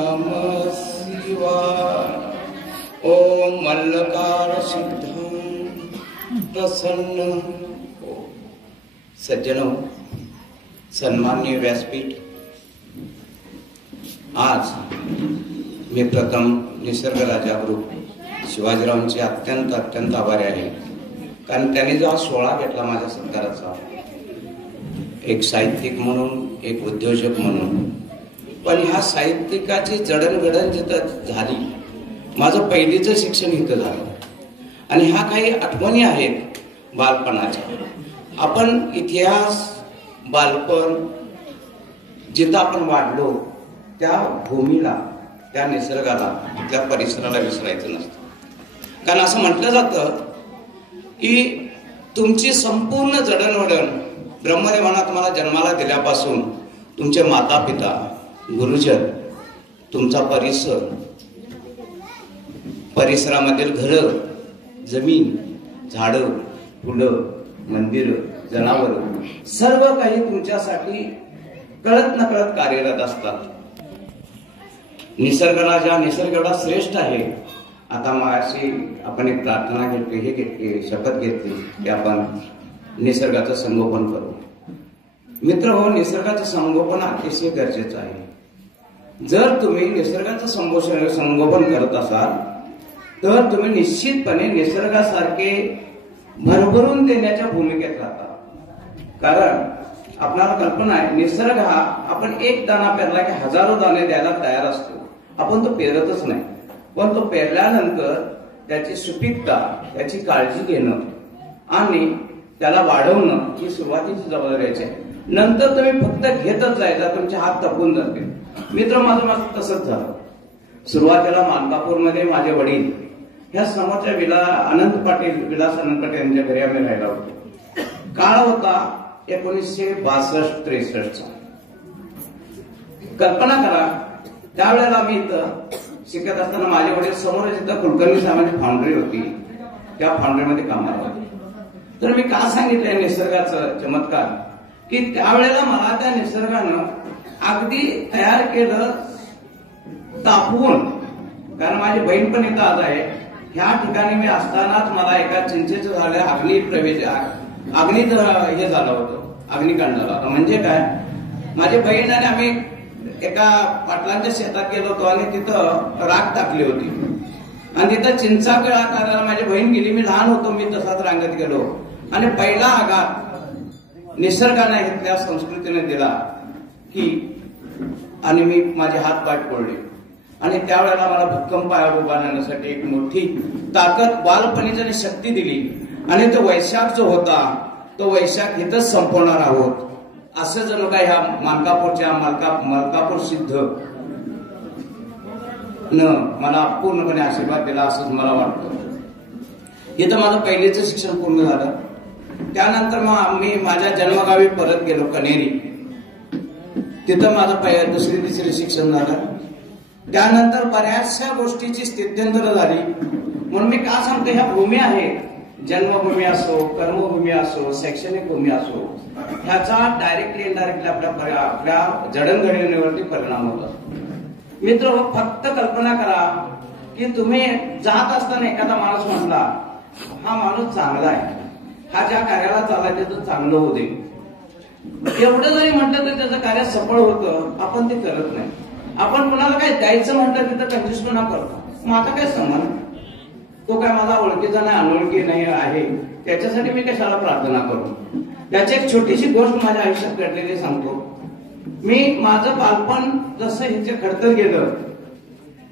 नमः शिवाय। ओम मल्लकार सिद्धं प्रसन्न। सज्जनों, सन्माननीय व्यासपीठ, आज मी प्रथम निसर्गराजा ग्रुप शिवाजीरावांचे अत्यंत आभारी आहे, कारण त्यांनी जो हा सोहळा घेतला माझ्या सत्काराचा, एक साहित्यिक म्हणून, एक उद्योजक म्हणून, पण ह्या साहित्यिकाची जडणघडण जिथं झाली, माझं पहिलीचं शिक्षण इथं झालं आणि ह्या काही आठवणी आहेत बालपणाच्या. आपण इतिहास, बालपण जिथं आपण वाढलो त्या भूमीला, त्या निसर्गाला, त्या परिसराला विसरायचं नसतं. कारण असं म्हटलं जातं की तुमची संपूर्ण जडणघडण ब्रह्मदेवानं तुम्हाला जन्माला दिल्यापासून तुमचे माता पिता, गुरुजन, तुमचा परिसर, परिसरामधील घरं, जमीन, झाडं, फुलं, मंदिरं, जनावरं, सर्व काही तुमच्यासाठी कळत नकळत कार्यरत असतात. निसर्गराजा, निसर्ग एवढा श्रेष्ठ आहे. आता मागाशी आपण एक प्रार्थना घेतली, शपथ घेतली की आपण निसर्गाचं संगोपन करू. मित्र हो, निसर्गाचं संगोपन अतिशय गरजेचं आहे. जर तुम्ही निसर्गाचं संगोपन करत असाल तर तुम्ही निश्चितपणे निसर्गासारखे भरभरून देण्याच्या भूमिकेत राहता. कारण आपल्याला कल्पना आहे, निसर्ग हा आपण एक दाणा पेरला की हजारो दाणे द्यायला तयार असतो. आपण तो पेरतच नाही, पण तो पेरल्यानंतर त्याची सुपीकता, त्याची काळजी घेणं आणि त्याला वाढवणं ही सुरुवातीची जबाबदारी आहे. नंतर तुम्ही फक्त घेतच जायचा, तुमचे हात तपून जातील. मित्र, माझं तसंच झालं. सुरुवातीला मानकापूरमध्ये माझे वडील ह्या समोरच्या विलास अनंत पाटील यांच्या घरी आम्ही राहिला होतो. काळ होता 1962-63 कल्पना करा, त्यावेळेला आम्ही इथं शिकत असताना माझे वडील समोरच इथं कुलकर्णी साहेबांची फाउंड्री होती, त्या फाउंड्रीमध्ये कामाला होते. तर मी का सांगितलंय निसर्गाचं चमत्कार, की त्यावेळेला मला त्या निसर्गानं अगदी तयार केलं, तापवून. कारण माझी बहीण पण इथं आज आहे. ह्या ठिकाणी मी असतानाच मला एका चिंचेचं झालं अग्नीत हे झालं होतं, अग्निकांड झाला होता. म्हणजे काय, माझी बहीण आणि आम्ही एका पाटलांच्या शेतात गेलो होतो आणि तिथं राख टाकली होती आणि तिथं चिंचा गळा करायला माझी बहीण गेली. मी लहान होतो, मी तसाच रांगत गेलो आणि पहिला आघात निसर्गाने घेतल्या, संस्कृतीने दिला की, आणि मी माझे हात पाय पडले. आणि त्यावेळेला मला भक्कम पायावर उभा राहण्यासाठी एक मोठी ताकद, बालपणीची शक्ती दिली. आणि तो वैशाख जो होता, तो वैशाख इथंच संपवणार आहोत असं जणू काय ह्या मानकापूरच्या मलकापूर सिद्ध न मला पूर्णपणे आशीर्वाद दिला असंच मला वाटतं. इथं माझं पहिलेचं शिक्षण पूर्ण झालं. त्यानंतर मग मी माझ्या जन्मगावी परत गेलो, कनेरी. तिथं माझं दुसरी तिसरी शिक्षण झालं. त्यानंतर बऱ्याचशा गोष्टीची स्थित्यंतर झाली. म्हणून मी का सांगतो, ह्या भूमी आहेत, जन्मभूमी असो, कर्मभूमी असो, शैक्षणिक भूमी असो, ह्याचा डायरेक्टली इनडायरेक्टली आपल्या जडणघडणीवरती परिणाम होतो. मित्र, फक्त कल्पना करा की तुम्ही जात असताना एखादा माणूस म्हटला, हा माणूस चांगला आहे, हा ज्या कार्याला चालायचे तर चांगलं होऊ दे, एवढं जरी म्हटलं तर त्याचं कार्य सफळ होतं. आपण ते करत नाही. आपण कोणाला काय द्यायचं म्हटलं तिथं कंजूसपणा करतो. माझा काय संबंध, तो काय माझा ओळखीचा नाही, अनोळखी नाही आहे, त्याच्यासाठी मी कशाला प्रार्थना करू. त्याची एक छोटीशी गोष्ट माझ्या आयुष्यात घडलेली सांगतो. मी माझं बालपण जसं हिचे खडतर गेलं,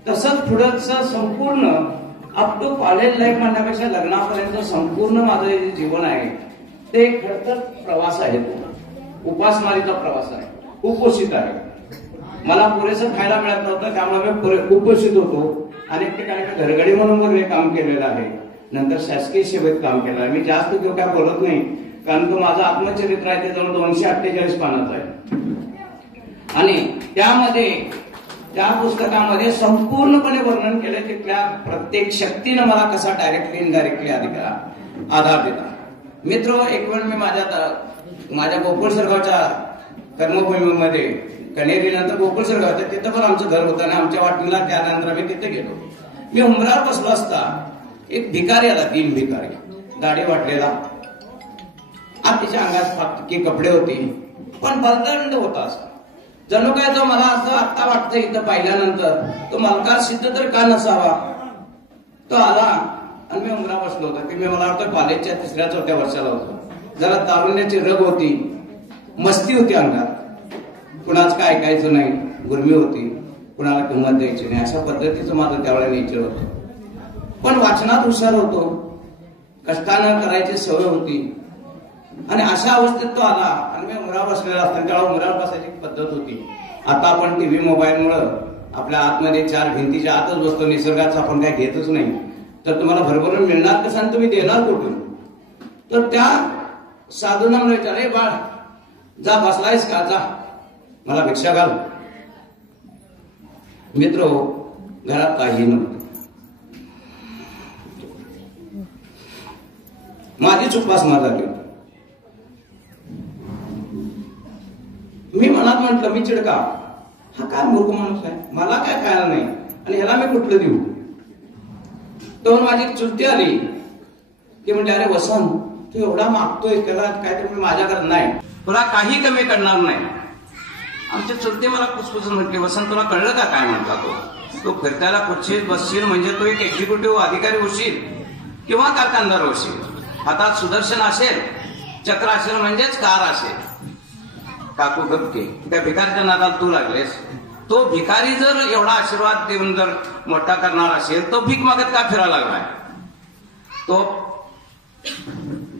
तसंच पुढचं संपूर्ण अप टू कॉलेज लाईफ म्हणण्यापेक्षा लग्नापर्यंत संपूर्ण माझं जे जीवन आहे ते खडतर प्रवास आहे. उपासमारीचा प्रवास आहे, कुपोषित आहे. मला पुरेसं खायला मिळत नव्हतं, त्यामुळे मी कुपोषित होतो. अनेक ठिकाणी मी घरगडी म्हणून वगैरे काम केलेलं आहे. नंतर शासकीय सेवेत काम केलं आहे. मी जास्त किंवा काय बोलत नाही, कारण तो माझं आत्मचरित्र आहे, ते जवळ 248 पानाचं आहे. आणि त्यामध्ये, त्या पुस्तकामध्ये संपूर्णपणे वर्णन केलं तिथल्या प्रत्येक शक्तीनं मला कसा डायरेक्टली इनडायरेक्टली आधार दिला. मित्र, एक वेळ मी माझ्या गोकुळ सरगावच्या कर्मभूमीमध्ये कनेरी नंतर गोकुळसर गाव होतं, तिथं पण आमचं घर होतं आणि आमच्या वाटणीला त्यानंतर आम्ही तिथे गेलो. मी उमरावर बसलो असता एक भिकारी आला, 3 भिकारी, दाढी वाटलेला आणि त्याच्या अंगात फाटके कपडे होते, पण बलदंड होता असा. जणू काय तो मला असं आत्ता वाटतं इथं पाहिल्यानंतर तो मलकार सिद्ध तर का नसावा. तो आला आणि मी उमरा बसलो होतो. ते मी मला वाटतं कॉलेजच्या 3ऱ्या-4थ्या वर्षाला होतो. जरा तारुण्याची रग होती, मस्ती होती अंगात, कुणाच काय ऐकायचं नाही, गुरमी होती, कुणाला किंमत द्यायची नाही, अशा पद्धतीचं माझं त्यावेळेला नेचर होतं. पण वाचनात हुशार होतो, कष्टानं करायची सवय होती आणि अशा अवस्थेत तो आला आणि मी उमरावर बसलेला असताना त्यावेळेला उमरावर बसायची पद्धत होती. आता आपण टीव्ही मोबाईलमुळं आपल्या आतमध्ये 4 भिंतीच्या आतच बसतो, निसर्गाचं आपण काय घेतच नाही, तर तुम्हाला भरभरून मिळणार कसं आणि तुम्ही देणार कुठून. तर त्या साधूंना मला विचारले, बाळ जा बसलायस का, जा मला भिक्षा घाल. मित्र घरात काही नव्हतं. माझी चुकपासमा झाली. मी मनात म्हटलं, मी चिडका, हा काय मूर्ख माणूस आहे, मला काय खायला नाही आणि ह्याला मी कुठलं देऊ. तर माझी चुलती आली की म्हणजे, अरे वसंत तू एवढा मागतोय, त्याला काहीतरी मी माझ्याकडे नाही, तुला काही कमी करणार नाही. आमच्या चुलती मला कुसकुसून म्हटली, वसंत तुला कळलं का काय म्हटला तो फिरत्याला खुर्चीत बसशील म्हणजे तो एक एक्झिक्युटिव्ह अधिकारी होशील किंवा कारखानदार होशील. हातात सुदर्शन असेल, चक्र असेल म्हणजेच कार असेल. काकू गपके, त्या भिकारीच्या नादाला तू लागलेस. तो भिकारी जर एवढा आशीर्वाद देऊन जर मोठा करणार असेल, तो भीक मागत का फिरायला लागलाय. तो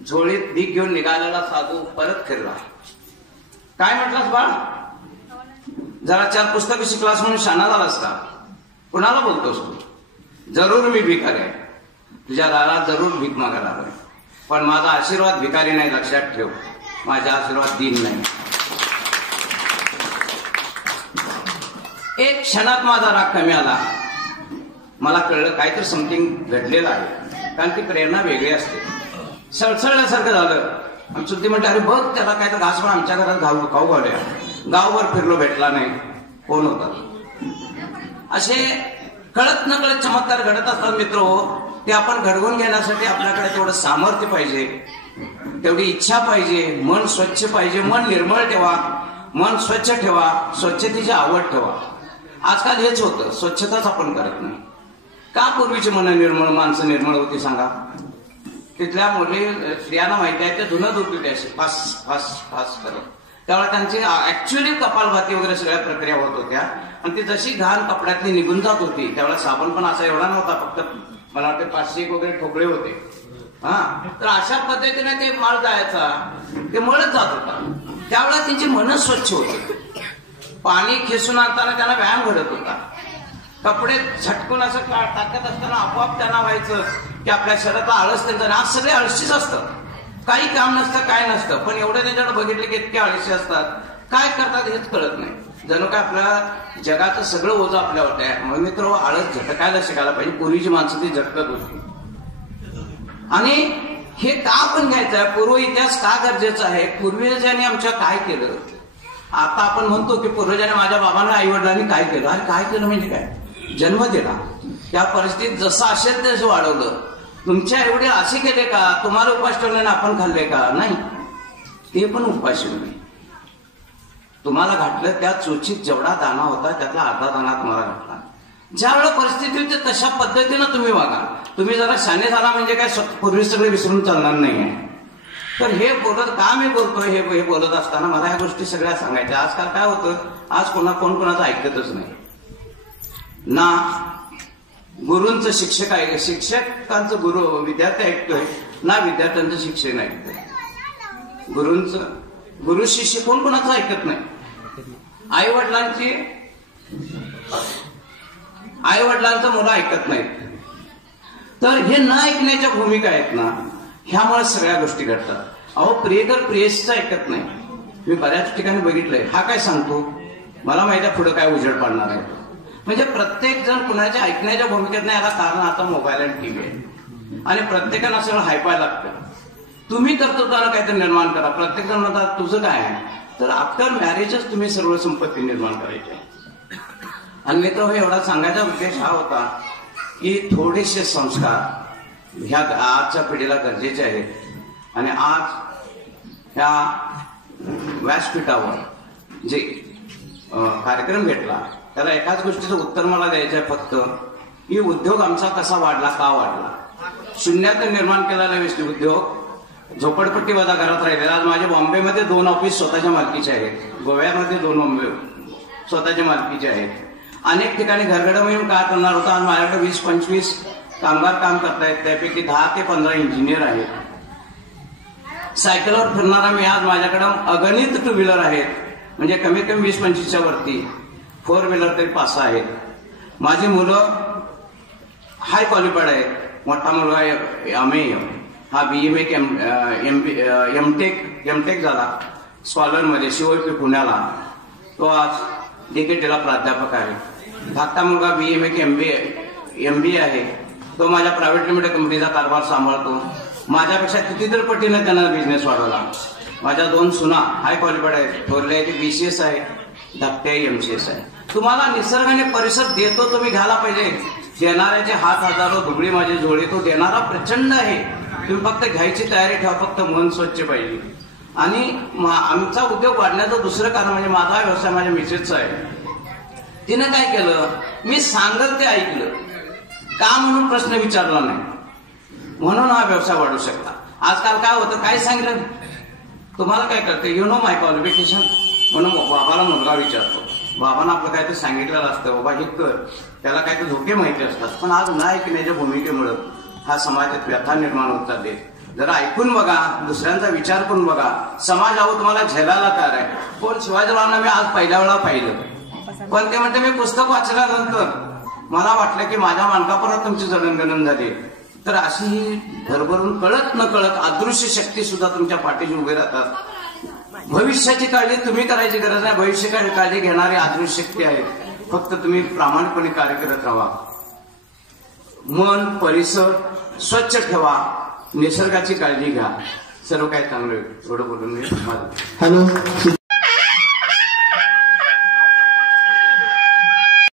झोळीत भीक घेऊन निघालेला साधू परत फिरला. काय म्हटलास बाळ, जरा 4 पुस्तकं शिकलास म्हणून शाना झालास का, कुणाला बोलतोस तू. जरूर मी भिकारी आहे, तुझ्या दारात जरूर भीक मागायला आलोय, पण माझा आशीर्वाद भिकारी नाही, लक्षात ठेव, माझा आशीर्वाद दीन नाही. एक क्षणात माझा राग कमी आला. मला कळलं काहीतरी समथिंग घडलेलं आहे, कारण ती प्रेरणा वेगळी असते. सळसळल्यासारखं झालं. आमची चुलती म्हणते, अरे बघ त्याला काहीतरी घास पण आमच्या घरात खाऊ घालूया. गावभर फिरलो, भेटला नाही, कोण होता. असे कळत नकळत चमत्कार घडत असतात मित्र. ते आपण घडवून घेण्यासाठी आपल्याकडे तेवढं सामर्थ्य पाहिजे, तेवढी इच्छा पाहिजे, मन स्वच्छ पाहिजे. मन निर्मळ ठेवा, मन स्वच्छ ठेवा, स्वच्छतेची आवड ठेवा. आजकाल हेच होतं, स्वच्छताच आपण करत नाही. का पूर्वीची मन निर्मळ, माणसं निर्मळ होती सांगा. तिथल्या मुली स्त्रियांना माहिती आहे, ते धुणं धुत होते असे फास फास फास करत. त्यावेळेला त्यांची ऍक्च्युअली कपालभाती वगैरे सगळ्या प्रक्रिया होत होत्या आणि ती जशी घाण कपड्यातली निघून जात होती. त्यावेळेला साबण पण असा एवढा नव्हता, फक्त मला वाटते 500 वगैरे ठोकळे होते. तर अशा पद्धतीने ते मळ जायचा, ते मळच जात होता. त्यावेळेला त्यांची मन स्वच्छ होती. पाणी खेचून आणताना त्यांना व्यायाम घडत होता. कपडे झटकून असं टाकत असताना आपोआप त्यांना व्हायचं की आपल्या शरीरात आळस त्यांचं. आज सगळे आळशीच असतात, काही काम नसतं, काय नसतं, पण एवढं त्याच्याकडे बघितले की इतके आळशी असतात, काय करतात हेच कळत नाही. जणू काय आपल्या जगाचं सगळं ओझं आपल्यावर आहे. मग मित्र, आळस झटकायला शिकायला पाहिजे. पूर्वीची माणसं ती झटकत होती. आणि हे का आपण घ्यायचं आहे, पूर्व इतिहास का गरजेचा आहे, पूर्वजांनी आमच्या काय केलं. आता आपण म्हणतो की पूर्वजांनी, माझ्या बाबांना आई वडिलांनी काय केलं. अरे काय केलं म्हणजे काय, जन्म दिला, त्या परिस्थितीत जसं असेल तसं वाढवलं. तुमच्या एवढे असे केले का, तुम्हाला उपास ठेवल्याने आपण खाल्ले का, नाही, ते पण उपाशी नाही. तुम्हाला घातलं त्या चोचीत जेवढा दाना होता त्यातला अर्धा दाना तुम्हाला घातला. ज्या वेळेला परिस्थिती होती तशा पद्धतीनं तुम्ही वागा. तुम्ही जरा शाने झाला म्हणजे काय पूर्वी सगळे विसरून चालणार नाहीये. तर हे बोलत का मी बोलतोय, हे बोलत असताना मला ह्या गोष्टी सगळ्या सांगायच्या. आजकाल काय होतं, आज कोण कोणाचं ऐकतच नाही ना. गुरूंचं शिक्षक आहे, शिक्षकांचं गुरु विद्यार्थी ऐकतोय ना, विद्यार्थ्यांचं शिक्षण ऐकतोय. गुरु शिष्य कोण कोणाचं ऐकत नाही. आई वडिलांचं मुलं ऐकत नाहीत. तर हे न ऐकण्याच्या भूमिका आहेत ना, ह्यामुळे सगळ्या गोष्टी घडतात. अहो, प्रियकर प्रियसीचं ऐकत नाही. मी बऱ्याच ठिकाणी बघितलंय. हा काय सांगतो, मला माहिती आहे पुढे काय उजेड पाडणार आहे. म्हणजे प्रत्येक जण कुणाच्या ऐकण्याच्या भूमिकेत नाही. याला कारण आता मोबाईल आणि टीव्ही आहे आणि प्रत्येकाला सगळं हायपाय लागतं. तुम्ही कर्तृत्वानं काहीतरी निर्माण करा. प्रत्येक जण म्हणतात तुझं काय आहे, तर आफ्टर मॅरेजच तुम्ही सर्व संपत्ती निर्माण करायची आहे. आणि मित्र हो, एवढा सांगायचा उद्देश हा होता की थोडेसे संस्कार ह्या आजच्या पिढीला गरजेचे आहेत. आणि आज ह्या व्यासपीठावर जे कार्यक्रम भेटला त्याला एकाच गोष्टीचं उत्तर मला द्यायचं आहे फक्त, की उद्योग आमचा कसा वाढला, का वाढला. शून्यातून निर्माण केलेला उद्योग झोपडपट्टी वजा घरात राहिलेला. आज माझ्या बॉम्बेमध्ये 2 ऑफिस स्वतःच्या मालकीचे आहेत, गोव्यामध्ये 2 स्वतःच्या मालकीचे आहेत. अनेक ठिकाणी घरगडं मिळून काय करणार होता. आज माझ्याकडे 20-25 कामगार काम करतायत, त्यापैकी 10 ते 15 इंजिनियर आहेत. सायकलवर फिरणारा मी आज माझ्याकडं अगणित 2 व्हीलर आहेत, म्हणजे कमीत कमी 20-25च्या वरती. 4 व्हीलर तरी 5-6 आहेत. माझी मुलं हाय क्वालिफाईड आहेत. मोठा मुलगा एमए, हा BMA एमटेक झाला स्कॉलरमध्ये COIP पुण्याला. तो आज DKTला प्राध्यापक आहे. धाकटा मुलगा BMA MBA आहे. तो माझ्या प्रायव्हेट लिमिटेड कंपनीचा कारभार सांभाळतो. माझ्यापेक्षा कितीतरी पटीने त्यांना बिझनेस वाढवला. माझ्या 2 सुना हाय क्वालिफाईड आहेत. थोरल्या BCS आहे, धाकट्या MCS आहे. तुम्हाला निसर्गाने परिसर देतो, तुम्ही घ्यायला पाहिजे. देणाऱ्याचे हात हजारो, दुबळी माझी जोडी. तो देणारा प्रचंड आहे, तुम्ही फक्त घ्यायची तयारी ठेवा, फक्त मन स्वच्छ पाहिजे. आणि आमचा उद्योग वाढण्याचं दुसरं कारण म्हणजे माझा व्यवसाय माझ्या मिसेसचा आहे. तिनं काय केलं, मी सांगत ते ऐकलं, का म्हणून प्रश्न विचारला नाही, म्हणून हा व्यवसाय वाढू शकता. आजकाल काय होतं, काय सांगितलं तुम्हाला काय करते, यु नो माय क्वालिफिकेशन, म्हणून बाबाला मुलगा विचारतो. बाबांना आपलं काय ते सांगितलेलं असतं, बाबा हे कर, त्याला काय ते धोके माहिती असतात. पण आज न ऐकण्याच्या भूमिकेमुळे हा समाजात व्यथा निर्माण होत चालते. जरा ऐकून बघा, दुसऱ्यांचा विचार करून बघा. समाज अहो तुम्हाला झेलायला तयार आहे. कोण शिवाजीरावांना मी आज पहिल्या वेळा पाहिलं, पण ते म्हणते मी पुस्तक वाचल्यानंतर मला वाटलं की माझ्या मानकापरात तुमची जडणघडण झाली. तर अशी ही भरभरून कळत न कळत अदृश्य शक्ती सुद्धा तुमच्या पाठीशी उभे राहतात. भविष्याची काळजी तुम्ही करायची गरज नाही, भविष्याची काळजी घेणारी अदृश्य शक्ती आहे. फक्त तुम्ही प्रामाणिकपणे कार्य करत राहा. मन परिसर स्वच्छ ठेवा, निसर्गाची काळजी घ्या, सर्व काही चांगलं. एवढं बोलून मी हॅलो.